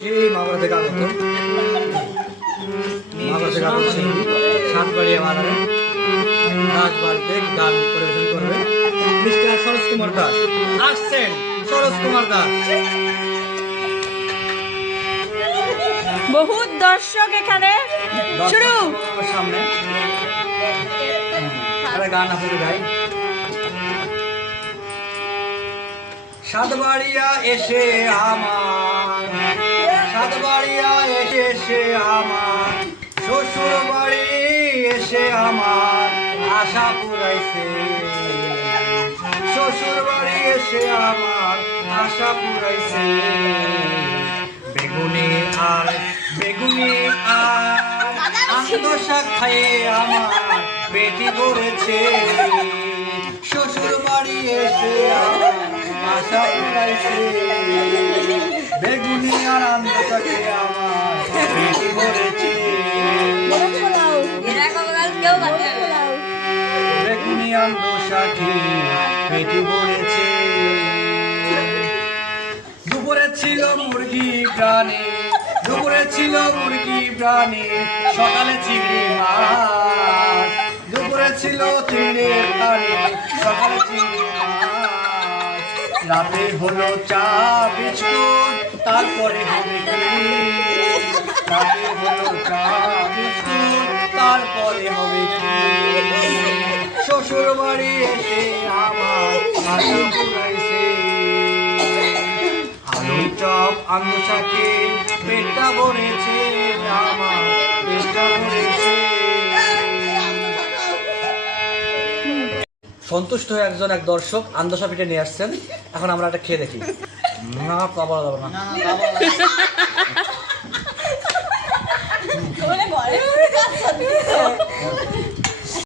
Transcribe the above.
মাগুরা থেকে আগত সাতবাড়িয়া বাজারে দাস বাড়িতে গান পরিবেশন করবে মিস্টার সরোজ কুমার দাস। আসছেন সরোজ কুমার দাস। বহুত দর্শক এখানে শুরু সামনে গান আপনাদের গাই। সাতবাড়িয়া এসে আমার, সাতবাড়িয়া এসে আমার, শ্বশুর বাড়ি এসে আমার আশা পুরাইছে। শ্বশুর বাড়ি এসে আমার আশা পুরাইছে। বেগুনি আর বেগুনি আর আন্তশাক খাইয়ে আমার পেটি ভরেছে। শ্বশুর বাড়ি এসে আমার আশা পুরাইছে। বেগুনি আর আন্তশাকে আমার পেটি ভরেছে। বেগুনি আন্তশাকে পেটি ভরেছে। দুপুরে ছিল মুরগি প্রাণী, দুপুরে ছিল মুরগি প্রাণী, সকালে চিংড়ি মাছ। দুপুরে ছিল চিংড়ি প্রাণী, সকালে চিংড়ি মাছ। রাতে হলো চা বিস্কুট, তারপরে হবে কি? রাতে হলো চা বিস্কুট, তারপরে হবে কি? শ্বশুর বাড়ি এসে আমার হাসি পুরাইছে। আলুর চপ আন্তশাকে পেটটা ভরেছে আমার, পেটটা ভরেছে। সন্তুষ্ট হয়ে এক দর্শক আন্তশা পিঠে নিয়ে আসছেন। এখন আমরা একটা খেয়ে দেখি। না পাওয়া যাবে না।